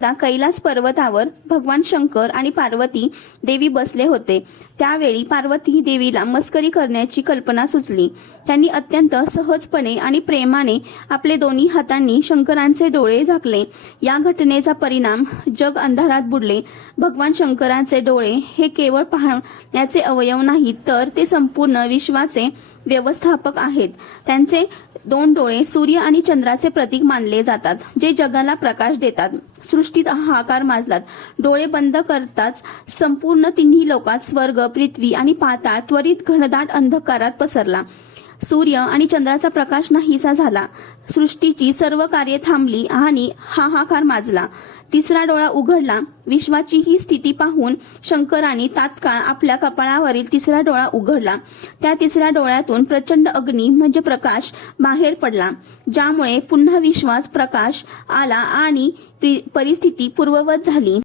कैलास पर्वतावर भगवान शंकर आणि पार्वती देवी बसले होते। त्यावेळी पार्वती देवीला मस्करी करण्याची कल्पना सुचली। त्यांनी अत्यंत सहजपणे आणि प्रेमाने आपले दोन्ही हातांनी शंकरांचे डोळे झाकले। या घटनेचा परिणाम जग अंधारात बुडले। भगवान शंकरांचे डोळे हे केवळ पाहण्याचे अवयव नाहीत, तर ते संपूर्ण विश्वाचे व्यवस्थापक आहेत। त्यांचे दोन डोळे सूर्य आणि चंद्राचे प्रतीक मानले जातात, जे जगाला प्रकाश देतात। सृष्टीत हाहाकार माजलात। डोळे बंद करताच संपूर्ण तिन्ही लोकात स्वर्ग, पृथ्वी आणि पाताळ त्वरित घनदाट अंधकारात पसरला। सूर्य आणि चंद्राचा प्रकाश नाहीसा झाला। सृष्टीची सर्व कार्ये थांबली आणि हाहाकार माजला। तिसरा डोळा उघडला। विश्वाची ही स्थिती पाहून शंकरांनी तात्काळ आपल्या कपाळावरील तिसरा डोळा उघडला। त्या तिसऱ्या डोळ्यातून प्रचंड अग्नी म्हणजे प्रकाश बाहेर पडला, ज्यामुळे पुन्हा विश्वास प्रकाश आला आणि परिस्थिती पूर्ववत झाली।